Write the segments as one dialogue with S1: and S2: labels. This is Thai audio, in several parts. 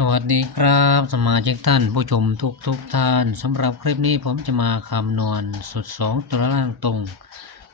S1: สวัสดีครับ สมาชิกท่านผู้ชมทุกทุกท่านสำหรับคลิปนี้ผมจะมาคำนวณสูตร 2 ตัวล่างตรง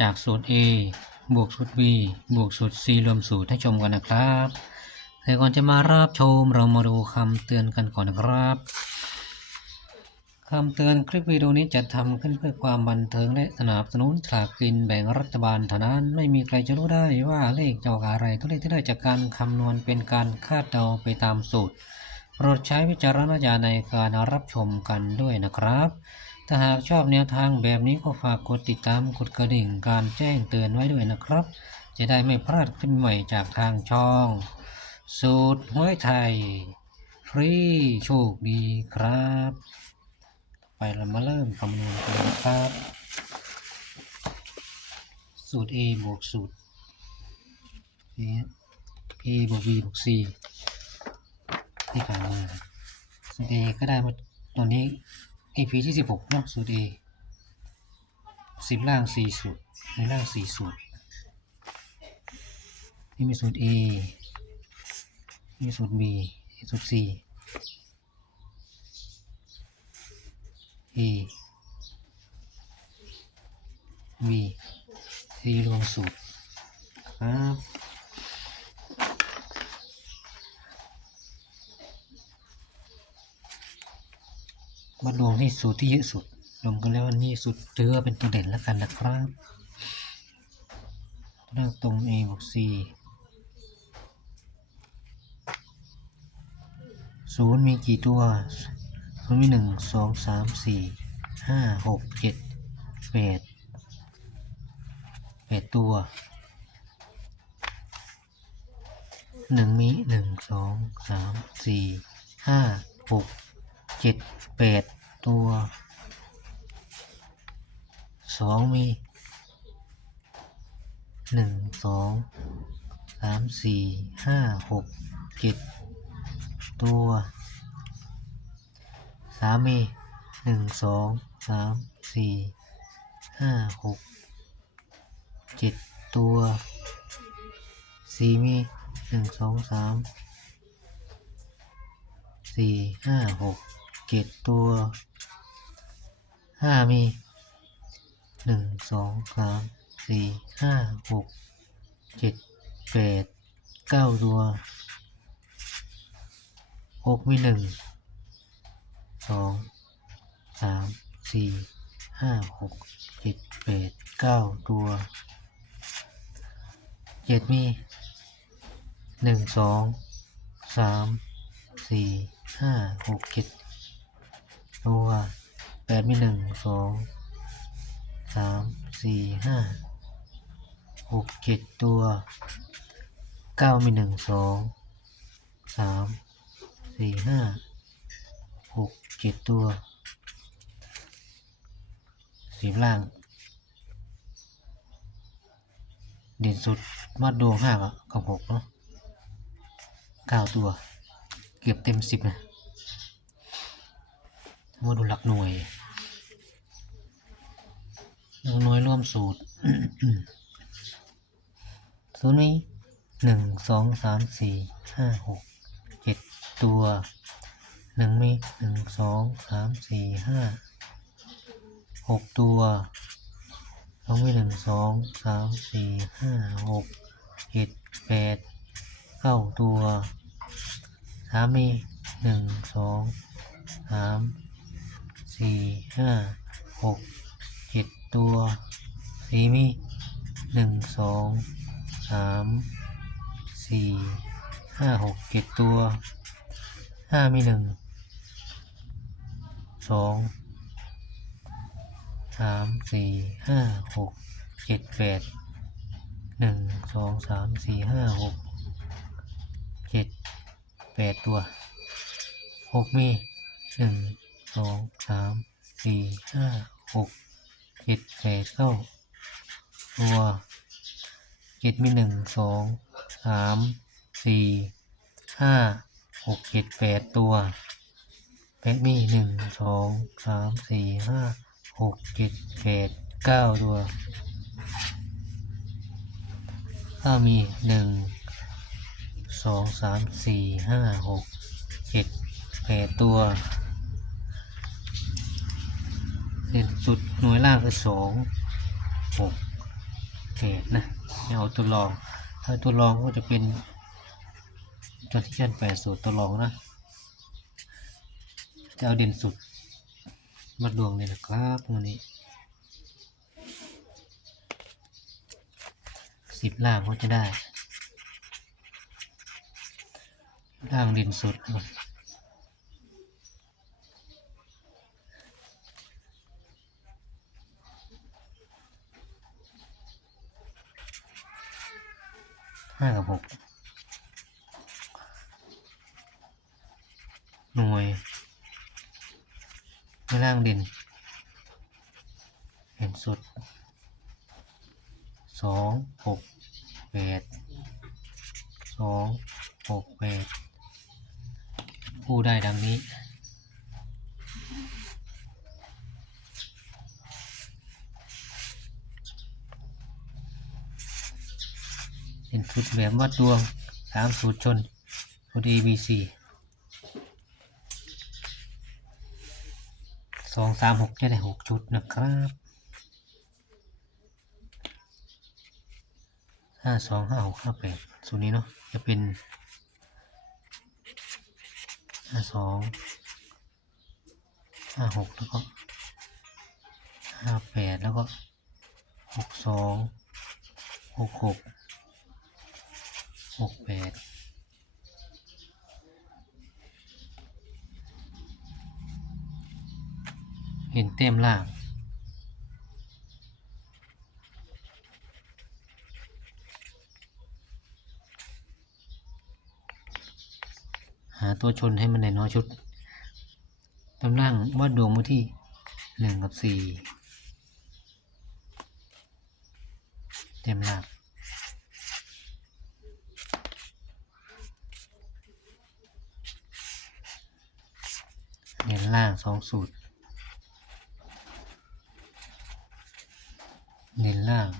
S1: จากสูตร A บวกสูตร B บวกสูตร C รวมสูตรให้ชมกันนะครับแต่ก่อนจะมารับชมเรามาดูคำเตือนกันก่อนนะครับคำเตือนคลิปวิดีโอนี้จะทำขึ้นเพื่อความบันเทิงและสนับสนุนฉลากกินแบ่งรัฐบาลเท่านั้นไม่มีใครจะรู้ได้ว่าเลขจะออกอะไรตัวเลขที่ได้จากการคำนวณเป็นการคาดเดาไปตามสูตร โปรดใช้วิจารณญาณในการรับชมกันด้วยนะครับ ถ้าหากชอบแนวทางแบบนี้ก็ฝากกดติดตามกดกระดิ่งการแจ้งเตือนไว้ด้วยนะครับ จะได้ไม่พลาดคลิปใหม่จากทางช่อง สูตรห้วยไทย ฟรีโชคดีครับ ไปเรามาเริ่มคำนวณกันนะครับ สูตร A บวกสูตร A A บวก B บวก C ที่ผ่านมาสูตร A ก็ได้มาตัวนี้ AP ที่สิบหกเนาะสูตร A สิบล่างสี่สูตรในล่างสี่สูตร นี่มีสูตร A นี่สูตรบีสูตร C A B C รวมสูตรครับ มาลงที่สูตรที่เยอะสุดรวมกันแล้วนนี้สุดถือเป็นตัวเด่นแล้วกันนะครับเลือกตรง A บวก C ศูนย์มีกี่ตัวศูนย์มีหนึ่งสองสามสี่ห้าหกเจ็ดแปดแปดตัวหนึ่งมีหนึ่งสองสามสี่ห้าหก เจ็ดแปดตัวสองมีหนึ่งสองสามสี่ห้าหกเจ็ดตัวสามมีหนึ่งสองสามสี่ห้าหกเจ็ดตัวสี่มีหนึ่งสองสามสี่ห้าหก เจ็ดตัวห้ามีหนึ่งสองสามสี่ห้าหกเจ็ดแปดเก้าตัวหกมีหนึ่งสองสามสี่ห้าหกเจ็ดแปดเก้าตัวเจ็ดมีหนึ่งสองสามสี่ห้าหกเจ็ด ตัวแปดมีหนึ่งสองสามสี่ห้าหกเจ็ดตัวเก้ามีหนึ่งสองสามสี่ห้าหกเจ็ดตัวสีล่าง เด่นสุดมาดดวงห้ากับกับหกเนาะเก้าตัว เกือบเต็มสิบนะ มาดูหลักหน่วยหลักหน่วยร่วมสูตรศูนย์นี้หนึ่งสองสามสี่ห้าหกเจ็ดตัวหนึ่งมีหนึ่งสองสามสี่ห้าหกตัวสองมีหนึ่งสองสามสี่ห้าหกเจ็ดแปดเก้าตัวสามมีหนึ่งสองสาม สี่ห้าหกเจ็ดตัวสี่มีหนึ่งสองสามสี่ห้าหกเจ็ดตัวห้ามีหนึ่งสองสามสี่ห้าหกเจ็ดแปดหนึ่งสองสามสี่ห้าหกเจ็ดแปดตัวหกมีหนึ่ง สองสามสี่ห้าหกเจ็ดแปดเก้าตัวเจ็ดมีหนึ่งสองสามสี่ห้าหกเจ็ดแปดตัวแปดมีหนึ่งสองสามสี่ห้าหกเจ็ดแปดเก้าตัวถ้ามีหนึ่งสองสามสี่ห้าหกเจ็ดแปดตัว เด่นสุดหน่วยล่างคือสองหกแปดนะเอาตัวรอง ถ้าตัวรองก็จะเป็นตัวที่ชั้นแปดสูตรตัวรองนะจะเอาเด่นสุด มาดวงเลยนะครับวันนี้สิบล่างก็จะได้ล่างเด่นสุด ห้ากับหกหน่วยไม่ล่างด่นเด่นสุดสองหกแปดสองหกแปดผู้ได้ดังนี้ เป็นชุดแบบวัดดวงสามสูตรชนสูตร A B C สองสามหกจะได้หกชุดนะครับห้าสองห้าหกห้าแปดสูตรนี้เนาะจะเป็นห้าสองห้าหกแล้วก็ห้าแปดแล้วก็หกสองหกหก หกแปดเห็นเต็มล่างหาตัวชนให้มันในน้อยชุดตำล่างวาดดวงมาที่หนึ่งกับสี่เต็มล่า เน้นล่างสองสูตร เน้นล่าง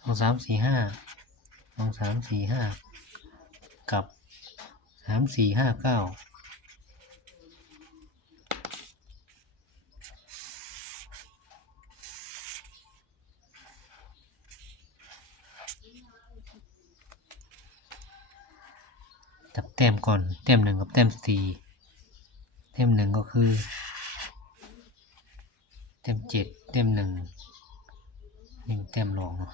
S1: สองสามสี่ห้าสองสามสี่ห้ากับสามสี่ห้าเก้าจับแต้มก่อน แต้มหนึ่งกับแต้มสี่ เต็มหนึ่งก็คือ เต็มเจ็ดเต็มหนึ่งหนึ่งเต็มรองเนอะ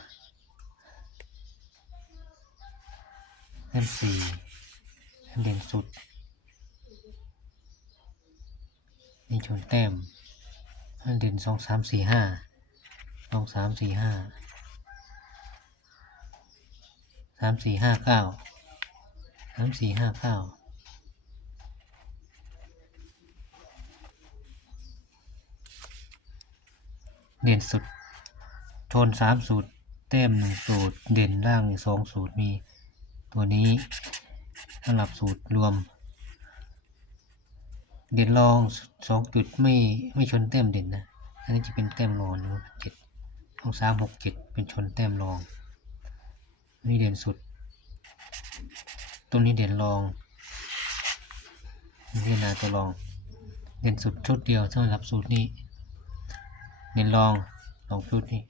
S1: เต็มสี่เต็มเด่นสุดนี่ชนแต้มเด่นสองสามสี่ห้าสองสามสี่ห้าสามสี่ห้าเก้าสามสี่ห้าเก้า เด่นสุด ชนสามสูตรแต้มหนึ่งสูตร เด่นล่างอีกสองสูตรมีตัวนี้สำหรับสูตรรวม เด่นรองสองจุดไม่ไม่ชนแต้มเด่นนะ อันนี้จะเป็นแต้มรองนะเจ็ดสองสามหกเจ็ดเป็นชนแต้มรองนนี่เด่นสุด ตัวนี้เด่นรองนี่นาตัวรอง เด่นสุดชุดเดียวสำหรับสูตรนี้ เน้นลองลองชุดนี่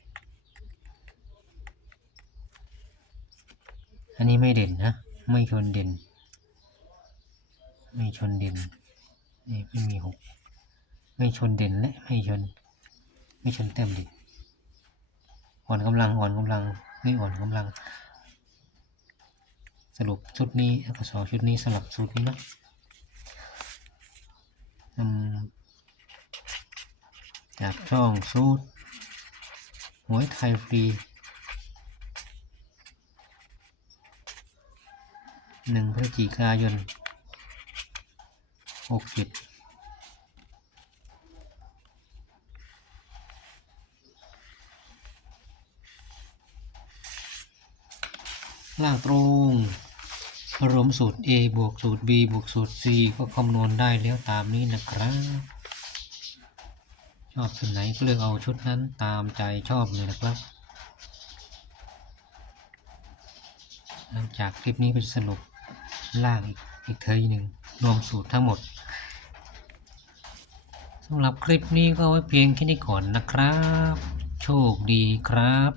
S1: อันนี้ไม่เด่นนะ ไม่ชนเด่น ไม่ชนเด่นนี่ไม่มีหกไม่ชนเด่นและไม่ชน ไม่ชนเต็มเด่นอ่อนกำลังอ่อนกำลังไม่อ่อนกำลัง สรุปชุดนี้แล้วก็สอชุดนี้สลับชุดนี้นะอืม จากช่องสูตรหวยไทยฟรีหนึ่งพฤศจิกายนหกเจ็ดล่างตรงรวมสูตร A บวกสูตร B บวกสูตร C ก็คำนวณได้แล้วตามนี้นะครับ ชอบชุดไหนก็เลือกเอาชุดนั้นตามใจชอบเลยนะครับ หลังจากคลิปนี้เป็นสรุปล่างอีกอีกทีหนึ่งรวมสูตรทั้งหมดสำหรับคลิปนี้ก็ไว้เพียงแค่นี้ก่อนนะครับ โชคดีครับ